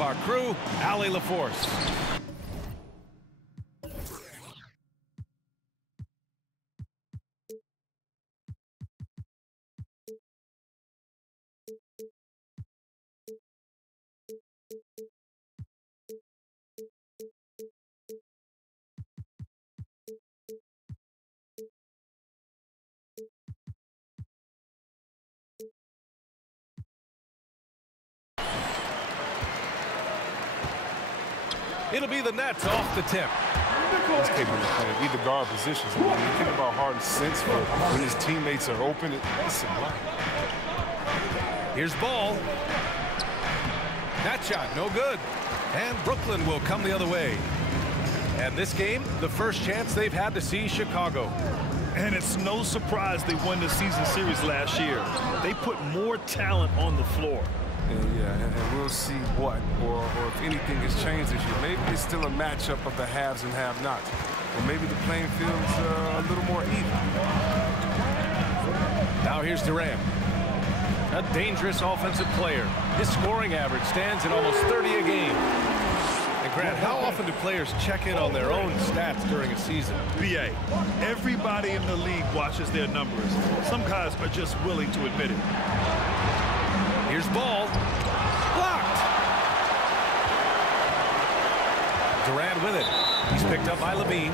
of our crew, Allie LaForce. It'll be the Nets off the tip. He's capable of playing either guard positions. I mean, when you think about Harden's sense for when his teammates are open, it's sublime. Here's Ball. That shot, no good. And Brooklyn will come the other way. And this game, the first chance they've had to see Chicago. And it's no surprise they won the season series last year. They put more talent on the floor. And we'll see what, or if anything has changed this year. Maybe it's still a matchup of the haves and have-nots. Or maybe the playing field is a little more even. Now here's Durant. A dangerous offensive player. His scoring average stands at almost 30 a game. And Grant, how often do players check in on their own stats during a season? BA, everybody in the league watches their numbers. Some guys are just willing to admit it. Here's Ball. Blocked. Durant with it. He's picked up by Levine.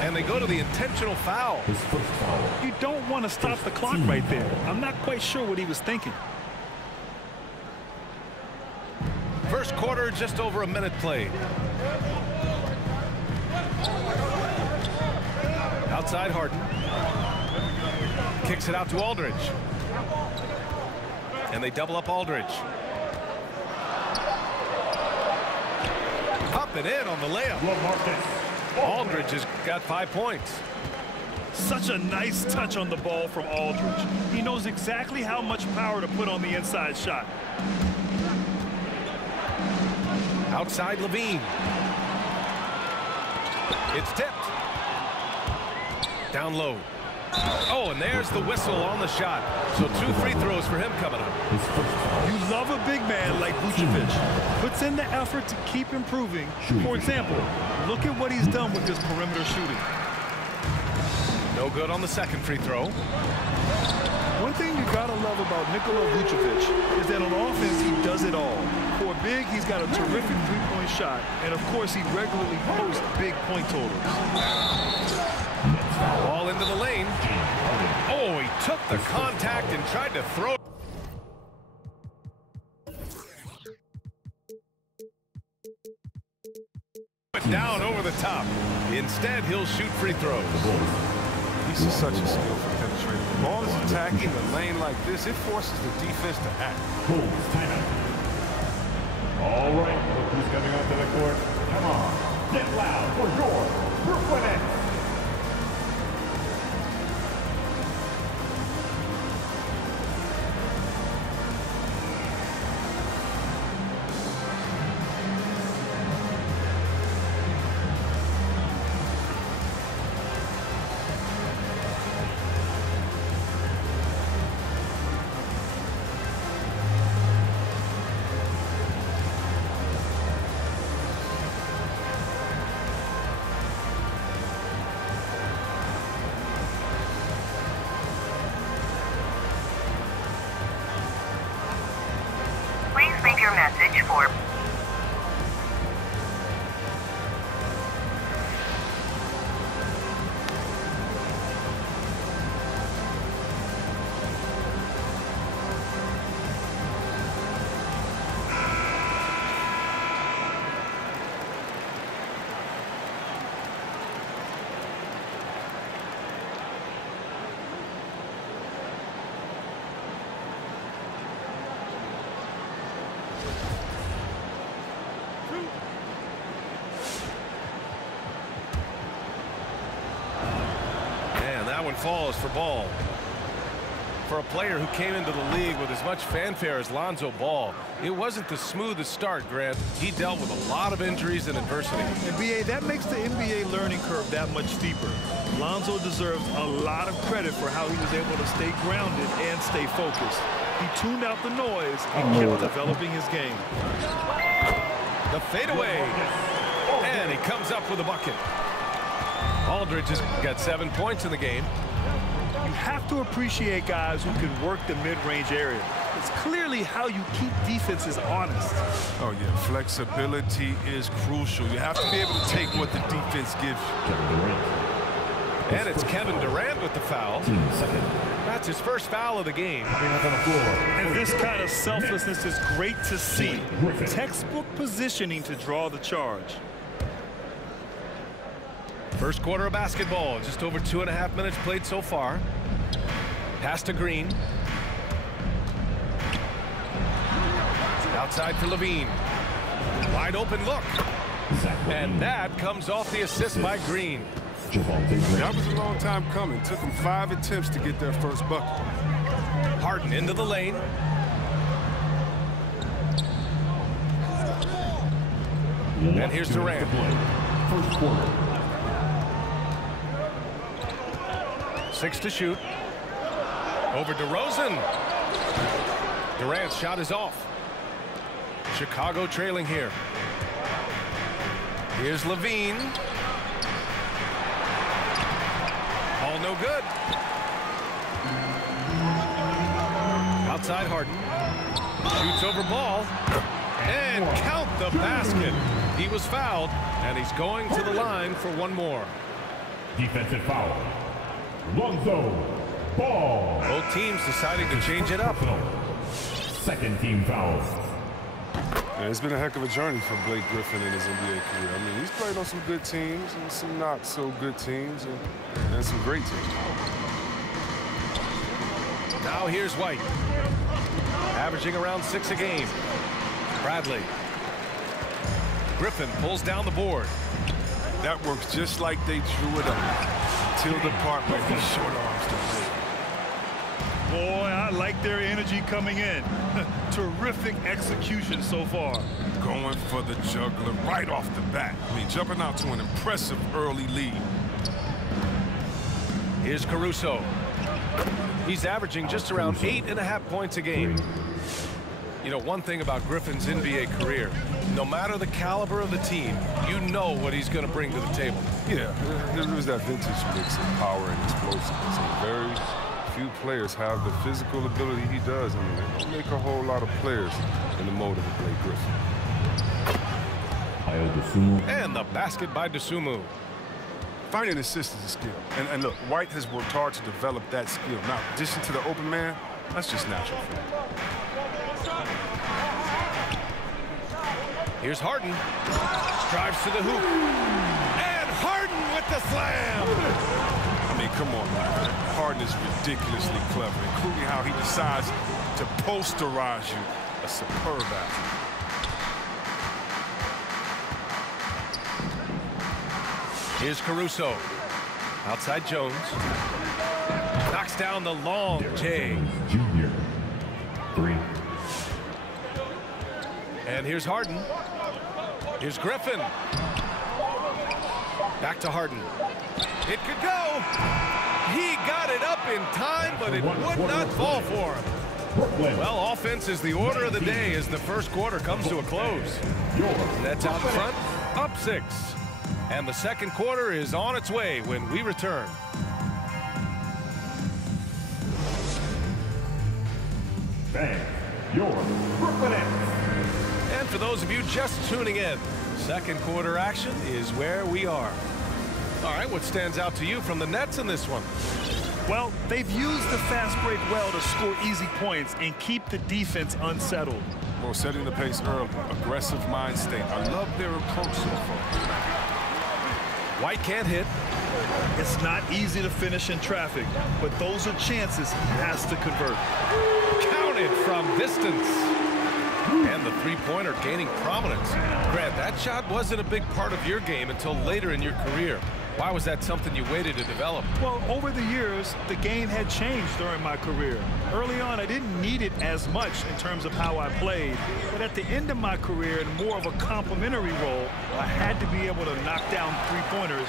And they go to the intentional foul. You don't want to stop the clock right there. I'm not quite sure what he was thinking. First quarter, just over a minute played. Outside Harden. Kicks it out to Aldridge. And they double up Aldridge. Up and in on the layup. Aldridge has got 5 points. Such a nice touch on the ball from Aldridge. He knows exactly how much power to put on the inside shot. Outside Levine. It's tipped. Down low. Oh, and there's the whistle on the shot. So 2 free throws for him coming up. You love a big man like Vucevic. Puts in the effort to keep improving. For example, look at what he's done with his perimeter shooting. No good on the second free throw. One thing you gotta love about Nikola Vucevic is that on offense he does it all. For a big, he's got a terrific three-point shot, and of course he regularly posts big point totals. Ball into the lane. Oh, he took the contact and tried to throw it down over the top. Instead, he'll shoot free throws. He's just such a skillful penetrator. The ball is attacking the lane like this. It forces the defense to act. All right, look who's coming onto the court. Come on, get loud for your Brooklyn Nets. Leave your message for... That one falls for Ball. For a player who came into the league with as much fanfare as Lonzo Ball, it wasn't the smoothest start, Grant. He dealt with a lot of injuries and adversity. And BA, that makes the NBA learning curve that much steeper. Lonzo deserves a lot of credit for how he was able to stay grounded and stay focused. He tuned out the noise and kept developing his game. The fadeaway. And he comes up with a bucket. Aldridge has got 7 points in the game. You have to appreciate guys who can work the mid-range area. It's clearly how you keep defenses honest. Oh, yeah. Flexibility is crucial. You have to be able to take what the defense gives you. And it's Kevin Durant with the foul. That's his first foul of the game. And this kind of selflessness is great to see. Textbook positioning to draw the charge. First quarter of basketball. Just over 2.5 minutes played so far. Pass to Green. Outside for Levine. Wide open look. And that comes off the assist by Green. That was a long time coming. Took them 5 attempts to get their first bucket. Harden into the lane. And here's Durant. First quarter. 6 to shoot. Over DeRozan. Durant's shot is off. Chicago trailing here. Here's Levine. All no good. Outside Harden. Shoots over ball. And count the basket. He was fouled, and he's going to the line for one more. Defensive foul. Lonzo Ball. Both teams deciding to change it up. Second team foul. Yeah, it's been a heck of a journey for Blake Griffin in his NBA career. I mean, he's played on some good teams and some not so good teams and some great teams. Now here's White. Averaging around 6 a game. Bradley. Griffin pulls down the board. That works just like they drew it up. Till the part where he short arms the ball. Boy, I like their energy coming in. Terrific execution so far. Going for the juggler right off the bat. I mean, jumping out to an impressive early lead. Here's Caruso. He's averaging just around 8.5 points a game. You know, one thing about Griffin's NBA career, no matter the caliber of the team, you know what he's going to bring to the table. Yeah, there was that vintage mix of power and explosiveness. And very few players have the physical ability he does. I mean, they don't make a whole lot of players in the mold of a Blake Griffin. And the basket by Dosunmu. Finding assists is a skill. And look, White has worked hard to develop that skill. Now, in addition to the open man, that's just natural for him. Here's Harden. Drives to the hoop. And Harden with the slam. I mean, come on, man. Harden is ridiculously clever, including how he decides to posterize you. A superb athlete. Here's Caruso. Outside Jones. Knocks down the long J. Junior. 3. And here's Harden. Here's Griffin. Back to Harden. It could go. He got it up in time, but it would not fall for him. Well, offense is the order of the day as the first quarter comes to a close. Nets out in front, up 6. And the second quarter is on its way when we return. Bang. Your Brooklyn Nets. And for those of you just tuning in, second quarter action is where we are. All right, what stands out to you from the Nets in this one? Well, they've used the fast break well to score easy points and keep the defense unsettled. Well, setting the pace early, aggressive mind state. I love their approach so far. White can't hit. It's not easy to finish in traffic, but those are chances he has to convert. Counted from distance. And the three-pointer gaining prominence. Grant, that shot wasn't a big part of your game until later in your career. Why was that something you waited to develop? Well, over the years, the game had changed during my career. Early on, I didn't need it as much in terms of how I played. But at the end of my career, in more of a complementary role, I had to be able to knock down three-pointers.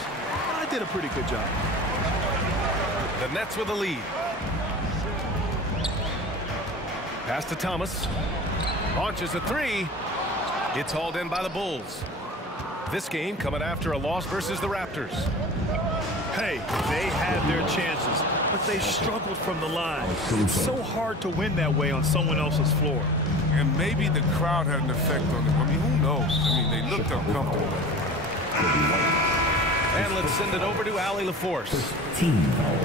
And I did a pretty good job. The Nets with a lead. Pass to Thomas. Launches a three. It's hauled in by the Bulls. This game coming after a loss versus the Raptors. Hey, they had their chances, but they struggled from the line. It's so hard to win that way on someone else's floor. And maybe the crowd had an effect on them. I mean, who knows? I mean, they looked uncomfortable. And let's send it over to Allie LaForce.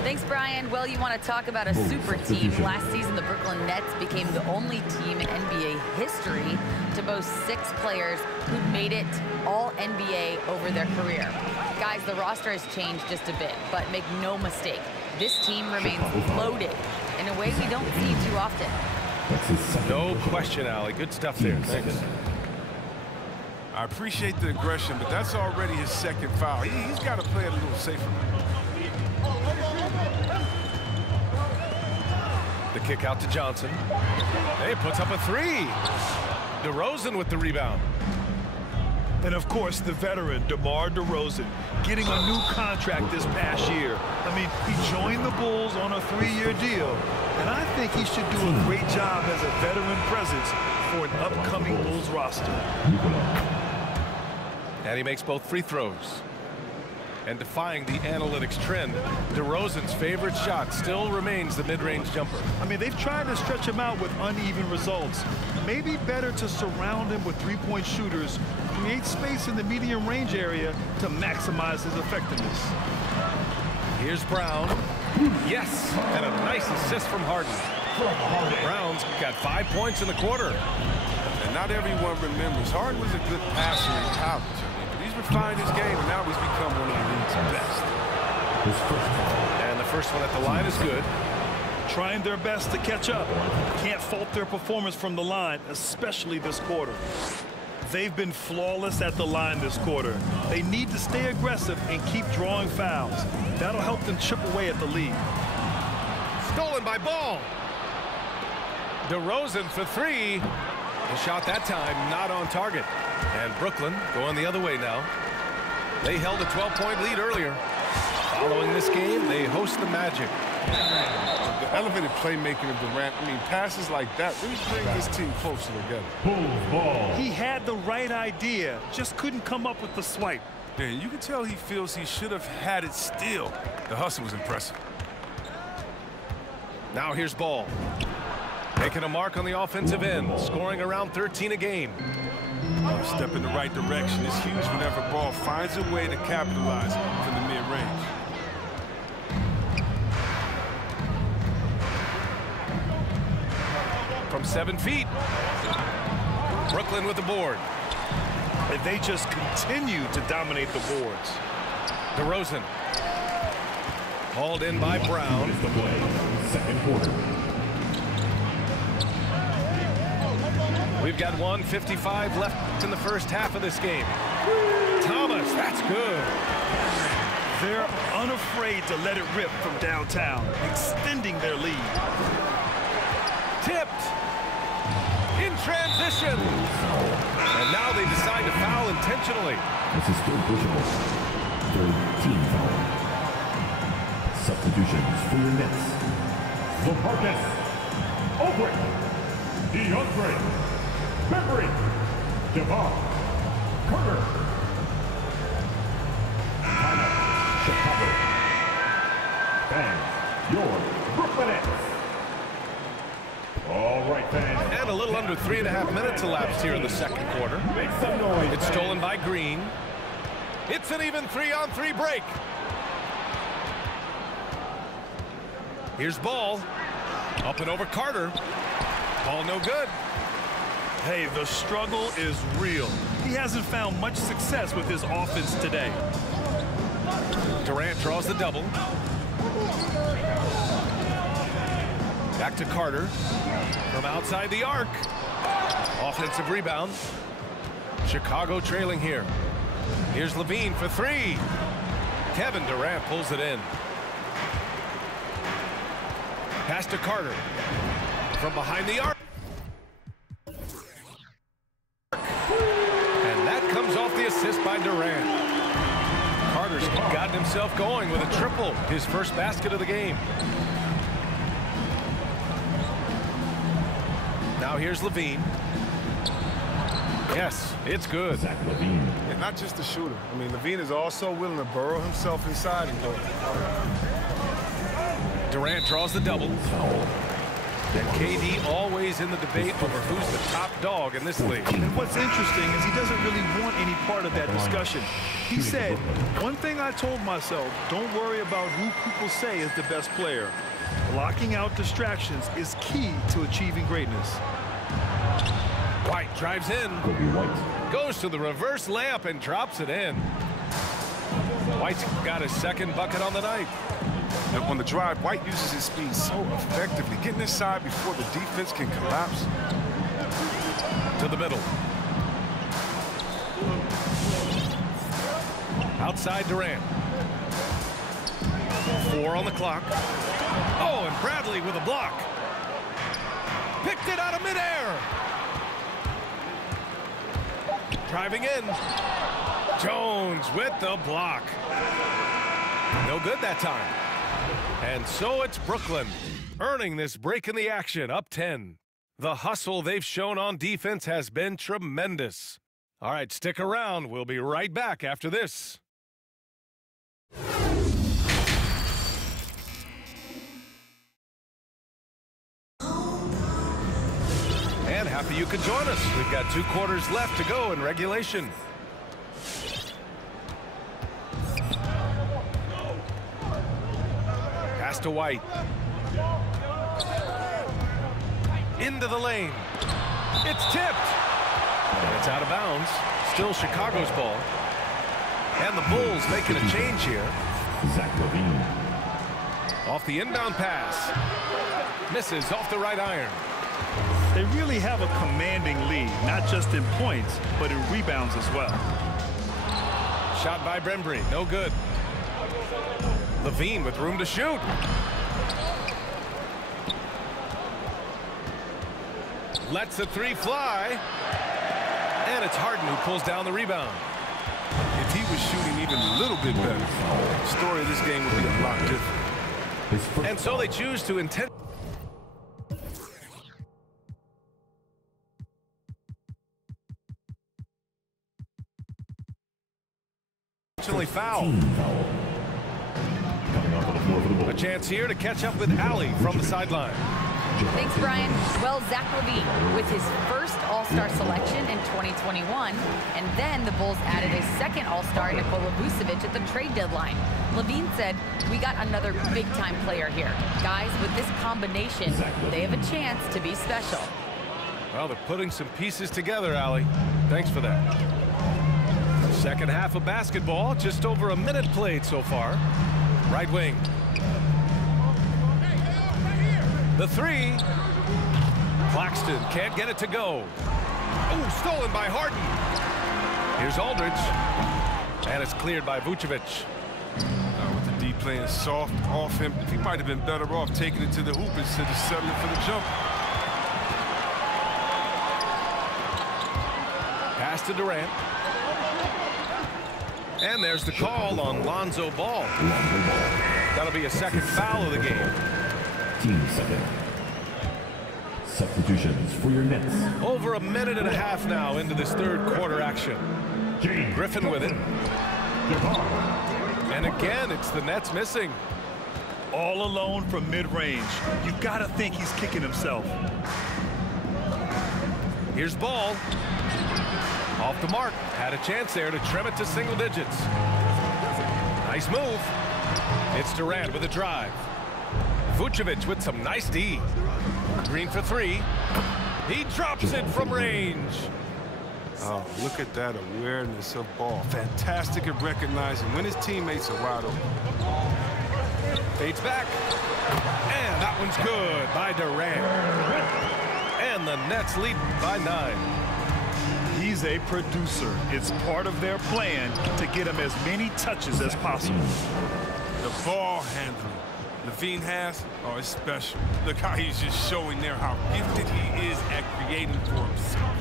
Thanks, Brian. Well, you want to talk about a super team. Last season, the Brooklyn Nets became the only team in NBA history to boast 6 players who made it all NBA over their career. Guys, the roster has changed just a bit, but make no mistake, this team remains loaded in a way we don't see too often. No question, Allie. Good stuff there. Thanks. I appreciate the aggression, but that's already his second foul. He's got to play it a little safer. The kick out to Johnson. Hey, puts up a 3. DeRozan with the rebound. And of course, the veteran, DeMar DeRozan, getting a new contract this past year. I mean, he joined the Bulls on a 3-year deal, and I think he should do a great job as a veteran presence for an upcoming Bulls roster. And he makes both free throws. And defying the analytics trend, DeRozan's favorite shot still remains the mid-range jumper. I mean, they've tried to stretch him out with uneven results. Maybe better to surround him with three-point shooters, create space in the medium range area to maximize his effectiveness. Here's Brown. Yes, and a nice assist from Harden. Brown's got 5 points in the quarter. And not everyone remembers. Harden was a good passer in college. But he's refined his game, and now he's become one of the league's best. And the first one at the line is good. Trying their best to catch up. Can't fault their performance from the line, especially this quarter. They've been flawless at the line this quarter. They need to stay aggressive and keep drawing fouls. That'll help them chip away at the lead. Stolen by Ball. DeRozan for 3. The shot that time not on target. And Brooklyn going the other way now. They held a 12-point lead earlier. Following this game, they host the Magic. The elevated playmaking of Durant, I mean, passes like that really bring this team closer together. Bulls ball. He had the right idea, just couldn't come up with the swipe. Yeah, you can tell he feels he should have had it still. The hustle was impressive. Now here's Ball. Making a mark on the offensive end, scoring around 13 a game. A step in the right direction is huge whenever Ball finds a way to capitalize from the mid-range. From 7 feet. Brooklyn with the board. And they just continue to dominate the boards. DeRozan. Hauled in by Brown. The play. Second quarter. We've got 1:55 left in the first half of this game. Thomas, that's good. They're unafraid to let it rip from downtown, extending their lead. Tipped. In transition. And now they decide to foul intentionally. This is still pushable. Third team foul. Substitutions for your Nets. Marcus. Obrey. DeAndre. Beverly. Devon. Carter. Chicago. Fans, your Brooklyn Nets. All right, fans. And a little under 3.5 minutes elapsed here in the second quarter. Make some noise. It's stolen by Green. It's an even 3-on-3 break. Here's Ball. Up and over Carter. Ball no good. Hey, the struggle is real. He hasn't found much success with his offense today. Durant draws the double. Back to Carter. From outside the arc. Offensive rebound. Chicago trailing here. Here's Levine for 3. Kevin Durant pulls it in. Pass to Carter. From behind the arc. And that comes off the assist by Durant. Carter's gotten himself going with a triple, his first basket of the game. Now here's Levine. Yes, it's good. And not just the shooter. I mean, Levine is also willing to burrow himself inside and go. Durant draws the double. And KD always in the debate over who's the top dog in this league. And what's interesting is he doesn't really want any part of that discussion. He said, one thing I told myself, don't worry about who people say is the best player. Blocking out distractions is key to achieving greatness. White drives in. Goes to the reverse layup and drops it in. White's got his second bucket on the night. And on the drive, White uses his speed so effectively, getting inside before the defense can collapse. To the middle. Outside Durant. 4 on the clock. Oh, and Bradley with a block. Picked it out of midair. Driving in. Jones with the block. No good that time. And so it's Brooklyn, earning this break in the action, up 10. The hustle they've shown on defense has been tremendous. All right, stick around. We'll be right back after this. And happy you could join us. We've got 2 quarters left to go in regulation. Pass to White. Into the lane. It's tipped. And it's out of bounds. Still Chicago's ball. And the Bulls making a change here. Off the inbound pass. Misses off the right iron. They really have a commanding lead, not just in points, but in rebounds as well. Shot by Brembry, no good. Levine with room to shoot. Lets the 3 fly. And it's Harden who pulls down the rebound. If he was shooting even a little bit better, the story of this game would be a lot different. And so they choose to intentionally foul. A chance here to catch up with Allie from the sideline. Thanks, Brian. Well, Zach LaVine with his first All-Star selection in 2021, and then the Bulls added a second All-Star, Nikola Vucevic, at the trade deadline. LaVine said, we got another big-time player here. Guys, with this combination, they have a chance to be special. Well, they're putting some pieces together, Allie. Thanks for that. Second half of basketball, just over a minute played so far. Right wing. The 3. Claxton can't get it to go. Oh, stolen by Harden. Here's Aldridge. And it's cleared by Vucevic. With the D playing soft off him, he might have been better off taking it to the hoop instead of settling for the jump. Pass to Durant. And there's the call on Lonzo Ball. That'll be a second foul of the game. Team second. Substitutions for your Nets. Over a minute and a half now into this third quarter action. Griffin with it. And again, it's the Nets missing. All alone from mid-range. You got to think he's kicking himself. Here's Ball. Off the mark. Had a chance there to trim it to single digits. Nice move. It's Durant with a drive. Vucevic with some nice D. Green for 3. He drops it from range. Oh, look at that awareness of Ball. Fantastic at recognizing when his teammates are wide open. Fades back. And that one's good by Durant. And the Nets lead by 9. He's a producer. It's part of their plan to get him as many touches as possible. The ball handling Levine has, oh, it's special. Look how he's just showing there how gifted he is at creating for himself.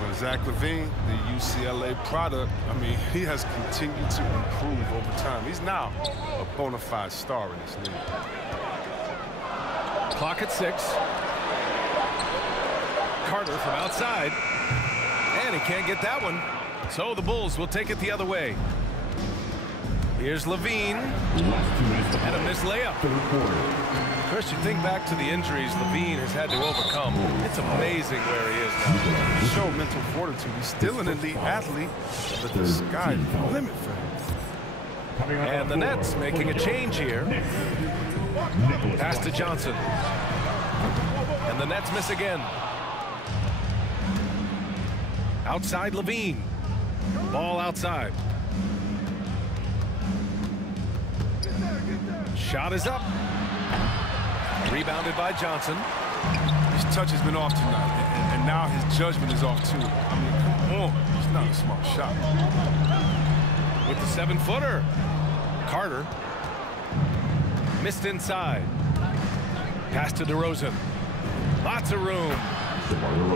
Well, Zach LaVine, the UCLA product, I mean, he has continued to improve over time. He's now a bona fide star in this league. Clock at 6. Carter from outside. And he can't get that one. So the Bulls will take it the other way. Here's Levine. And a missed layup. Chris, you think back to the injuries Levine has had to overcome. It's amazing where he is now. He showed mental fortitude. He's still an elite athlete, but the sky's the limit for him. And the Nets making a change here. Pass to Johnson. And the Nets miss again. Outside Levine. Ball outside. Shot is up. Rebounded by Johnson. His touch has been off tonight, and now his judgment is off too. I mean, come on. It's not a smart shot. With the 7-footer. Carter. Missed inside. Pass to DeRozan. Lots of room.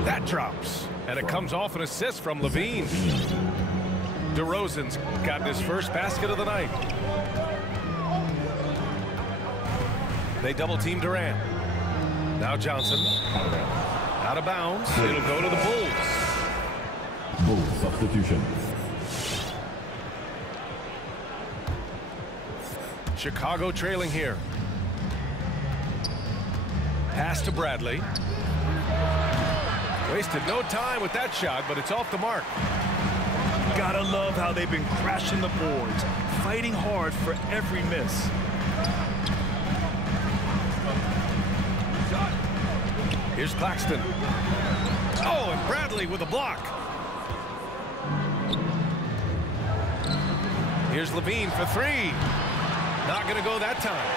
That drops. And it comes off an assist from Levine. DeRozan's gotten his first basket of the night. They double-team Durant. Now Johnson. Out of bounds. It'll go to the Bulls. Bulls substitution. Chicago trailing here. Pass to Bradley. Wasted no time with that shot, but it's off the mark. Gotta love how they've been crashing the boards, fighting hard for every miss. Here's Claxton. Oh, and Bradley with a block. Here's Levine for three. Not going to go that time.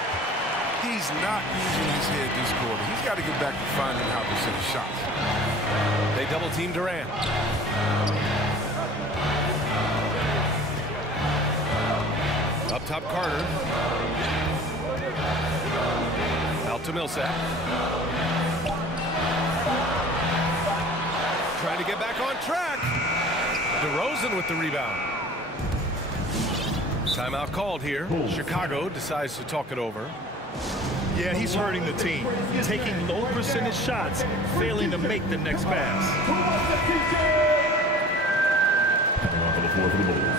He's not using his head this quarter. He's got to get back to finding how to set shots. They double-team Durant. Up top, Carter. Out to Millsap. Trying to get back on track. DeRozan with the rebound. Timeout called here. Chicago decides to talk it over. Yeah, he's hurting the team. Taking low percentage shots, failing to make the next pass. Coming off of the floor for the Bulls.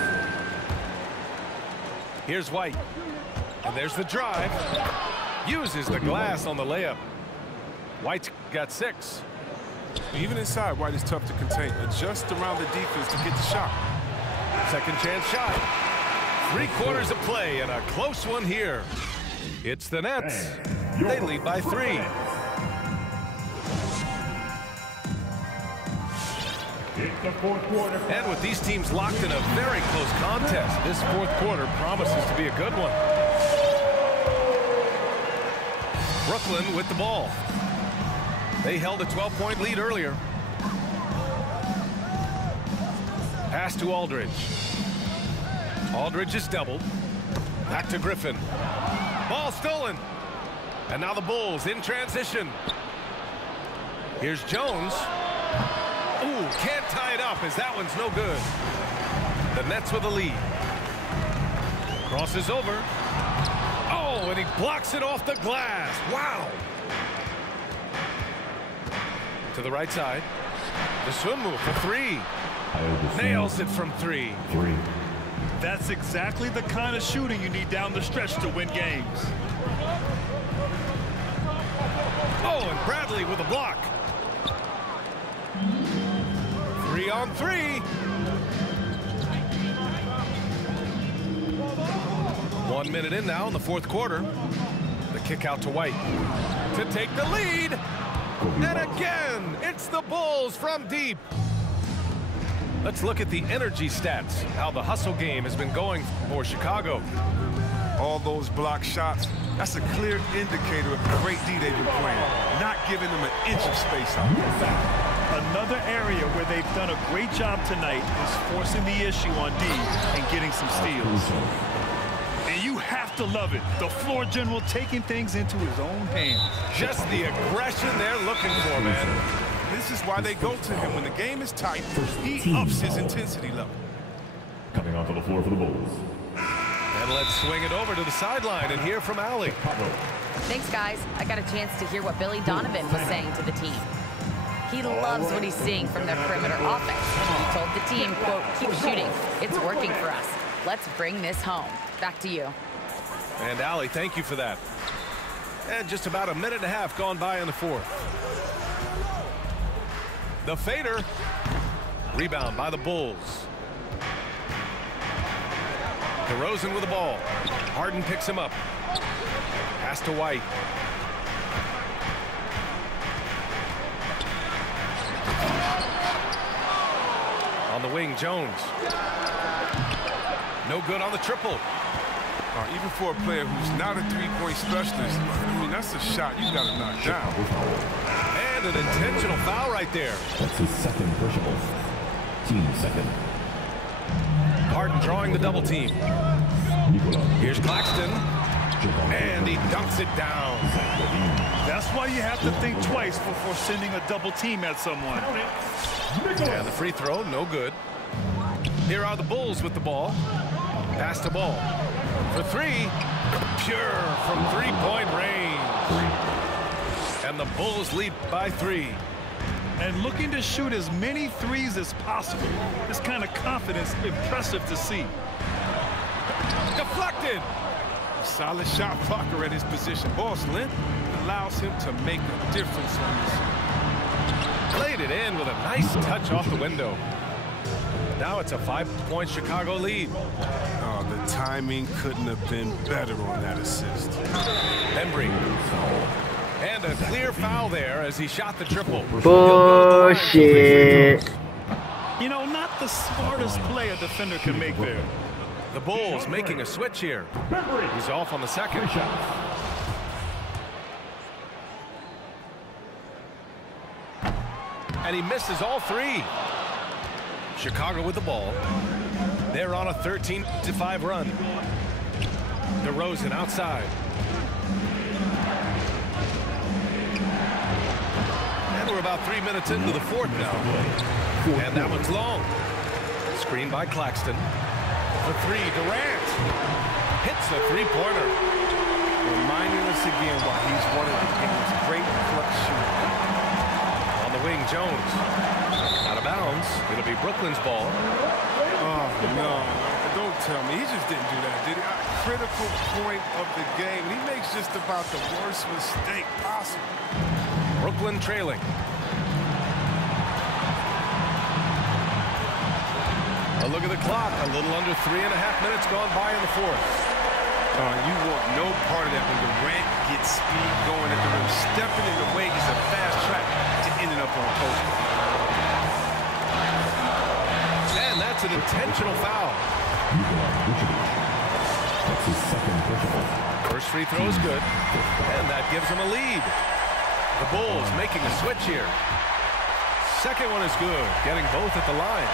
Here's White. And there's the drive. Uses the glass on the layup. White's got 6. Even inside, White is tough to contain. Adjust around the defense to get the shot. Second chance shot. 3/4 of play and a close one here. It's the Nets. They lead by 3. It's the fourth quarter. And with these teams locked in a very close contest, this fourth quarter promises to be a good one. Brooklyn with the ball. They held a 12-point lead earlier. Pass to Aldridge. Aldridge is doubled. Back to Griffin. Ball stolen. And now the Bulls in transition. Here's Jones. Ooh, can't tie it up as that one's no good. The Nets with the lead. Crosses over. Oh, and he blocks it off the glass. Wow. To the right side. The swim move for 3. Nails it from 3. That's exactly the kind of shooting you need down the stretch to win games. Oh, and Bradley with a block. 3 on 3. 1 minute in now in the fourth quarter. The kick out to White to take the lead. And again, it's the Bulls from deep. Let's look at the energy stats, how the hustle game has been going for Chicago. All those block shots, that's a clear indicator of the great D they've been playing. Not giving them an inch of space out there. Another area where they've done a great job tonight is forcing the issue on D and getting some steals. And you have to love it. The floor general taking things into his own hands. Just the aggression they're looking for, man. This is why they go to him. When the game is tight, he ups his intensity level. Coming onto the floor for the Bulls. And let's swing it over to the sideline and hear from Allie. Thanks, guys. I got a chance to hear what Billy Donovan was saying to the team. He loves what he's seeing from their perimeter offense. He told the team, quote, keep shooting. It's working for us. Let's bring this home. Back to you. And Allie, thank you for that. And just about a minute and a half gone by in the fourth. The fader. Rebound by the Bulls. DeRozan with the ball. Harden picks him up. Pass to White. On the wing, Jones. No good on the triple. Even for a player who's not a three-point specialist, I mean, that's a shot you got to knock down. And an intentional foul right there. That's his second personal. Team second. Harden drawing the double team. Here's Claxton. And he dunks it down. That's why you have to think twice before sending a double team at someone. And the free throw, no good. Here are the Bulls with the ball. Pass the ball. For three. Pure from three-point range. And the Bulls lead by 3. And looking to shoot as many threes as possible. This kind of confidence, impressive to see. Deflected. Solid shot blocker at his position. Boss length allows him to make a difference on this. Played it in with a nice touch off the window. Now it's a 5-point Chicago lead. Oh, the timing couldn't have been better on that assist. Embry. And a clear foul there as he shot the triple. Bullshit. You know, not the smartest play a defender can make there. The Bulls making a switch here. He's off on the second. And he misses all 3. Chicago with the ball. They're on a 13-5 run. DeRozan outside. And we're about 3 minutes into the fourth now. And that one's long. Screen by Claxton. For 3, Durant. Hits the three-pointer. Reminding us again why he's one of the game's great clutch shooters. On the wing, Jones. Out of bounds. It'll be Brooklyn's ball. Oh, no. Don't tell me. He just didn't do that, did he? A critical point of the game. He makes just about the worst mistake possible. Brooklyn trailing. A look at the clock. A little under 3.5 minutes gone by in the fourth. You want no part of that when Durant gets speed going at the rim. Stepping in the way is a fast track to ending up on post. And that's an intentional foul. That's his second personal. First free throw is good. And that gives them a lead. The Bulls making a switch here. Second one is good. Getting both at the line.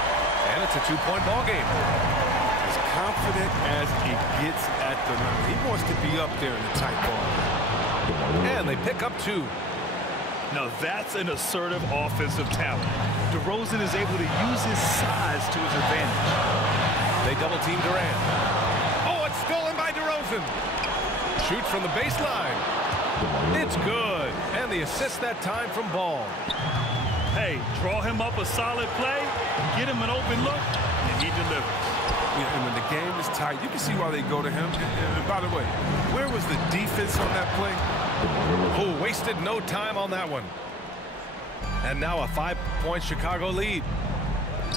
And it's a 2-point ball game. As confident as he gets at the line. He wants to be up there in the tight ball. And they pick up 2. Now that's an assertive offensive talent. DeRozan is able to use his size to his advantage. They double team Durant. Oh, it's stolen by DeRozan. Shoots from the baseline. It's good. And the assist that time from Ball. Hey, draw him up a solid play, get him an open look, and he delivers. Yeah, and when the game is tight, you can see why they go to him. And by the way, where was the defense on that play? Oh, wasted no time on that one. And now a 5-point Chicago lead.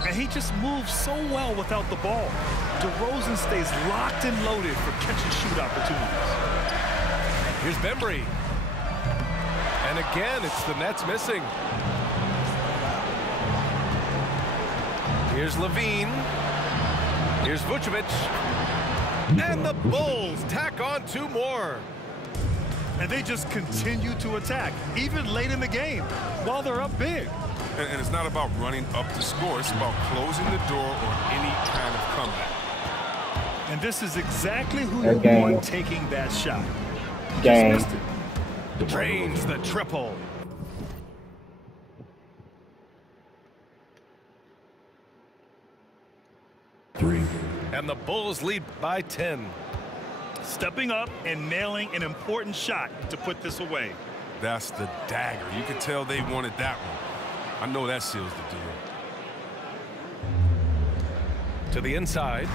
And he just moves so well without the ball. DeRozan stays locked and loaded for catch-and-shoot opportunities. Here's Bembry. And again, it's the Nets missing. Here's Levine. Here's Vucevic. And the Bulls tack on 2 more. And they just continue to attack, even late in the game, while they're up big. And it's not about running up the score. It's about closing the door on any kind of comeback. And this is exactly who you want taking that shot. Just missed it. Drains the triple. And the Bulls lead by 10. Stepping up and nailing an important shot to put this away. That's the dagger. You could tell they wanted that one. I know that seals the deal. To the inside.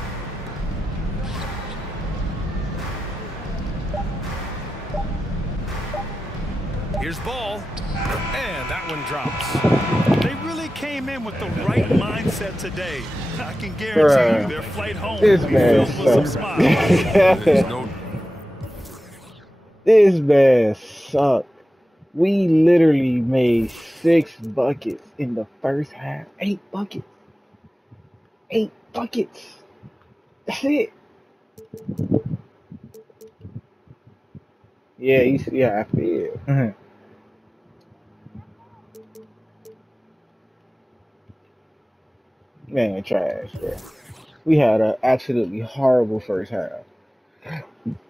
Here's ball. And that one drops. They really came in with the right mindset today. I can guarantee you their flight home will be filled with some smiles. This man sucked. We literally made 6 buckets in the first half. 8 buckets. 8 buckets. That's it. Yeah, I feel. Man, trash, bro. We had an absolutely horrible first half.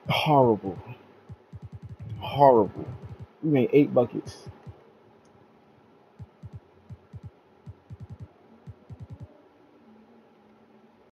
Horrible. Horrible. We made 8 buckets.